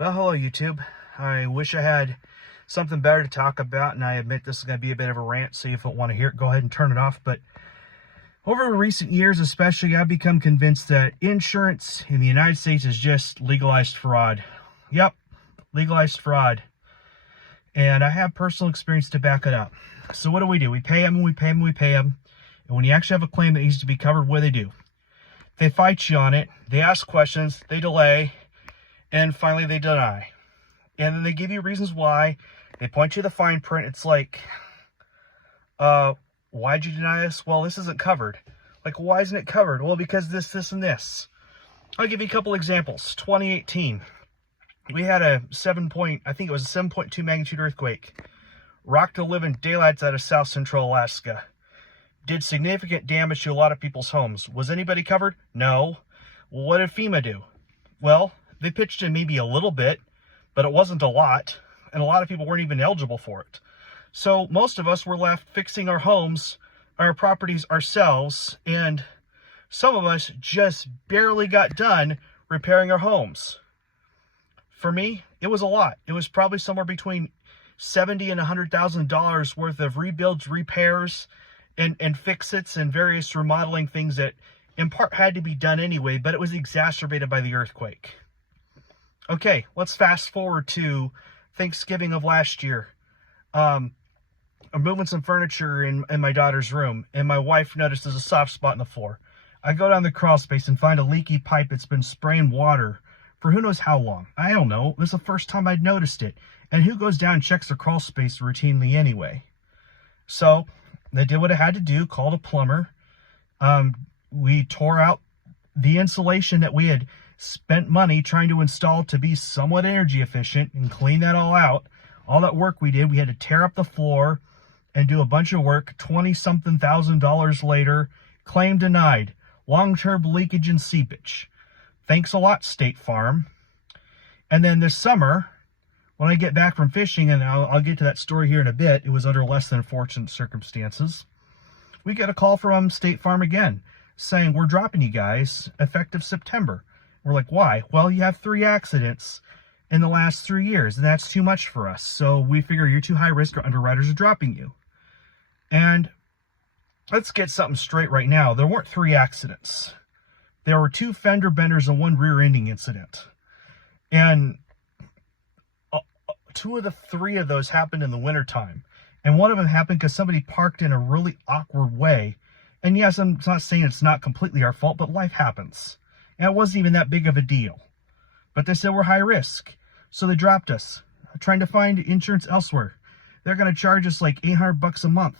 Well, hello YouTube. I wish I had something better to talk about, and I admit this is going to be a bit of a rant, so if you don't want to hear it, go ahead and turn it off. But over recent years especially, I've become convinced that insurance in the United States is just legalized fraud. Yep, legalized fraud. And I have personal experience to back it up. So what do? We pay them and we pay them and we pay them. And when you actually have a claim that needs to be covered, what do? They fight you on it. They ask questions. They delay. And finally, they deny. And then they give you reasons why. They point you to the fine print. It's like, why'd you deny this? Well, this isn't covered. Like, why isn't it covered? Well, because this, and this. I'll give you a couple examples. 2018, we had a 7.2 magnitude earthquake. Rocked the living daylights out of South Central Alaska. Did significant damage to a lot of people's homes. Was anybody covered? No. Well, what did FEMA do? Well, they pitched in maybe a little bit, but it wasn't a lot, and a lot of people weren't even eligible for it. So most of us were left fixing our homes, our properties ourselves, and some of us just barely got done repairing our homes. For me, it was a lot. It was probably somewhere between $70,000 and $100,000 worth of rebuilds, repairs, and fix-its and various remodeling things that in part had to be done anyway, but it was exacerbated by the earthquake. Okay, let's fast forward to Thanksgiving of last year. I'm moving some furniture in my daughter's room, and my wife noticed there's a soft spot in the floor. I go down the crawl space and find a leaky pipe that's been spraying water for who knows how long. I don't know. This is the first time I'd noticed it. And who goes down and checks the crawl space routinely anyway? So they did what I had to do, called a plumber. We tore out the insulation that we had spent money trying to install to be somewhat energy efficient and clean that all out. All that work we did, we had to tear up the floor and do a bunch of work. $20-something thousand later, claim denied. Long-term leakage and seepage. Thanks a lot, State Farm. And then this summer, when I get back from fishing, and I'll get to that story here in a bit, it was under less than fortunate circumstances, we get a call from State Farm again saying, we're dropping you guys effective September. We're like, why? Well, you have 3 accidents in the last 3 years, and that's too much for us. So we figure you're too high risk, our underwriters are dropping you. And let's get something straight right now. There weren't 3 accidents. There were 2 fender benders and 1 rear-ending incident. And 2 of the 3 of those happened in the wintertime. And one of them happened because somebody parked in a really awkward way. And yes, I'm not saying it's not completely our fault, but life happens. And it wasn't even that big of a deal. But they said we're high risk. So they dropped us, trying to find insurance elsewhere. They're going to charge us like $800 a month.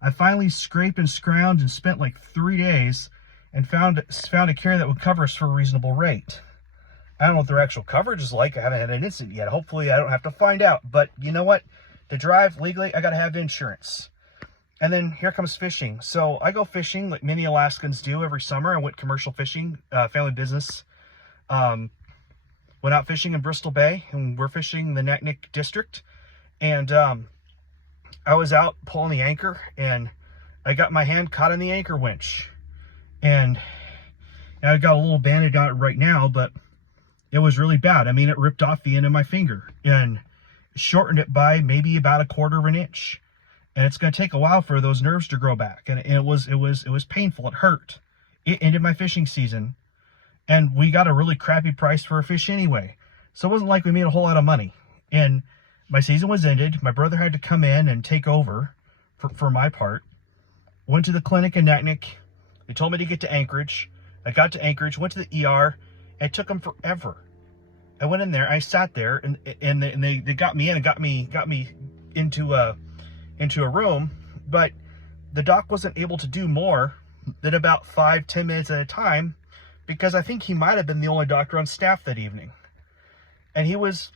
I finally scraped and scrounged and spent like 3 days and found a carrier that would cover us for a reasonable rate. I don't know what their actual coverage is like. I haven't had an incident yet. Hopefully I don't have to find out. But you know what? To drive legally, I got to have insurance. And then here comes fishing. So I go fishing like many Alaskans do every summer. I went commercial fishing, family business. Went out fishing in Bristol Bay, and we're fishing the Naknek district. And I was out pulling the anchor, and I got my hand caught in the anchor winch. And I got a little bandage on it right now, but it was really bad. I mean, it ripped off the end of my finger and shortened it by maybe about 1/4 of an inch. And it's going to take a while for those nerves to grow back. And it was painful. It hurt. It ended my fishing season. And we got a really crappy price for a fish anyway. So it wasn't like we made a whole lot of money. And my season was ended. My brother had to come in and take over for my part. Went to the clinic in Naknek. They told me to get to Anchorage. I got to Anchorage, went to the ER. It took them forever. I went in there. I sat there, and they got me in and got me into a room, but the doc wasn't able to do more than about 5-10 minutes at a time, because I think he might have been the only doctor on staff that evening. And he was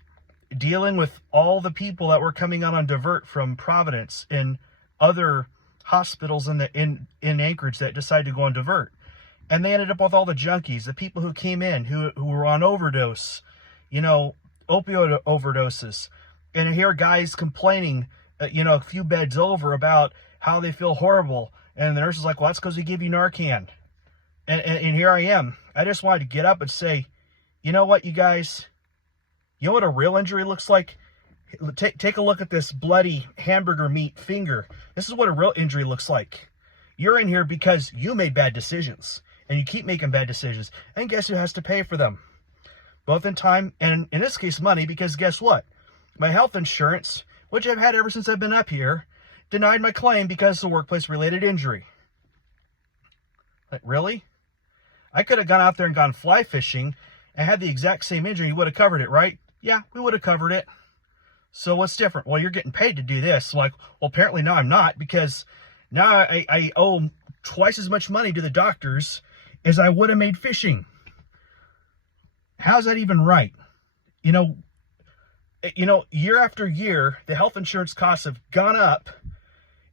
dealing with all the people that were coming out on divert from Providence and other hospitals in Anchorage that decided to go on divert. And they ended up with all the junkies, the people who came in, who were on overdose, opioid overdoses. And I hear guys complaining, a few beds over about how they feel horrible. And the nurse is like, well, that's because we give you Narcan. And here I am. I just wanted to get up and say, you know what, you guys, You know what a real injury looks like? Take a look at this bloody hamburger meat finger. This is what a real injury looks like. You're in here because you made bad decisions, and you keep making bad decisions. And guess who has to pay for them? Both in time and, in this case, money, because guess what? My health insurance, which I've had ever since I've been up here, denied my claim because of a workplace-related injury. Like, really? I could have gone out there and gone fly fishing and had the exact same injury. You would have covered it, right? Yeah, we would have covered it. So what's different? Well, you're getting paid to do this. Like, well, apparently now I'm not, because now I owe twice as much money to the doctors as I would have made fishing. How's that even right? You know, year after year, the health insurance costs have gone up,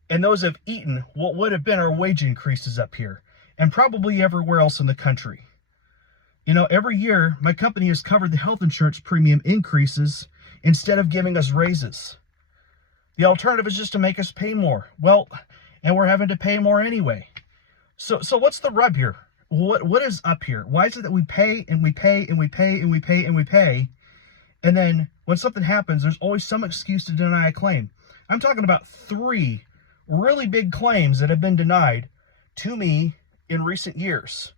and those have eaten what would have been our wage increases up here, and probably everywhere else in the country. You know, every year, my company has covered the health insurance premium increases instead of giving us raises. The alternative is just to make us pay more. Well, and we're having to pay more anyway. So what's the rub here? What is up here? Why is it that we pay and we pay and we pay and we pay and we pay, and then when something happens, there's always some excuse to deny a claim? I'm talking about 3 really big claims that have been denied to me in recent years.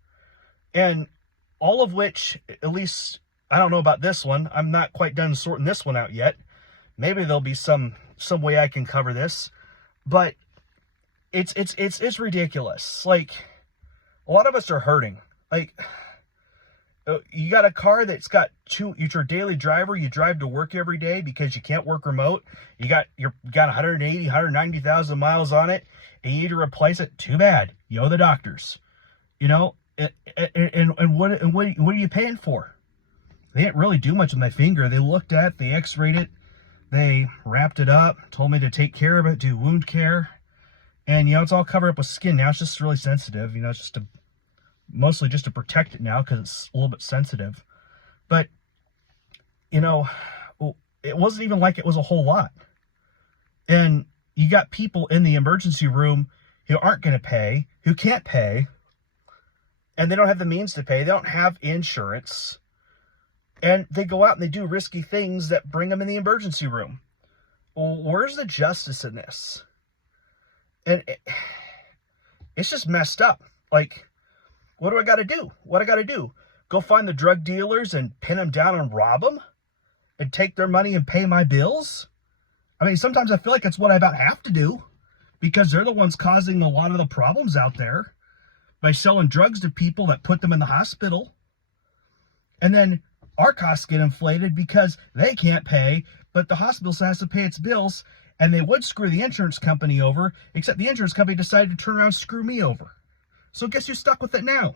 And all of which, at least, I don't know about this one. I'm not quite done sorting this one out yet. Maybe there'll be some way I can cover this. But it's ridiculous. Like, a lot of us are hurting. Like, you got a car that's got you're a daily driver. You drive to work every day because you can't work remote. You got 180, 190,000 miles on it, and you need to replace it. Too bad. You owe the doctors. You know, and what are you paying for? They didn't really do much with my finger. They looked at it, they x-rayed it, they wrapped it up, told me to take care of it, do wound care. And, you know, it's all covered up with skin now. It's just really sensitive. You know, it's just mostly just to protect it now because it's a little bit sensitive. But, you know, it wasn't even like it was a whole lot. And you got people in the emergency room who aren't going to pay, who can't pay, and they don't have the means to pay. They don't have insurance. And they go out and they do risky things that bring them in the emergency room. Well, where's the justice in this? And it's just messed up. Like, what do I got to do? What I got to do? Go find the drug dealers and pin them down and rob them? And take their money and pay my bills? I mean, sometimes I feel like it's what I about have to do, because they're the ones causing a lot of the problems out there by selling drugs to people that put them in the hospital. And then our costs get inflated because they can't pay, but the hospital has to pay its bills, and they would screw the insurance company over, except the insurance company decided to turn around and screw me over. So guess who's stuck with it now?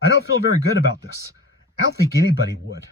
I don't feel very good about this. I don't think anybody would.